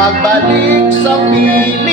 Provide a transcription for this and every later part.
Magbalik sa piling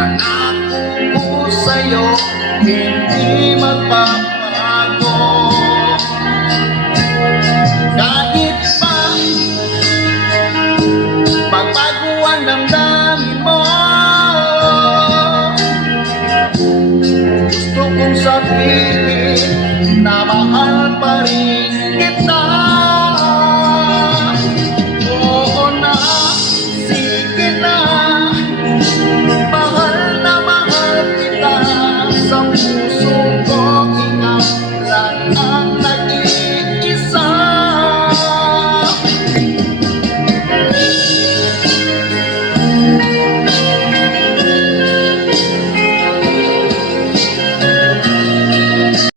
Pangako ko sa'yo, hindi magpapago Kahit pa Magbago ang damdamin mo Gusto kong sabihin Na mahal pa rin 东西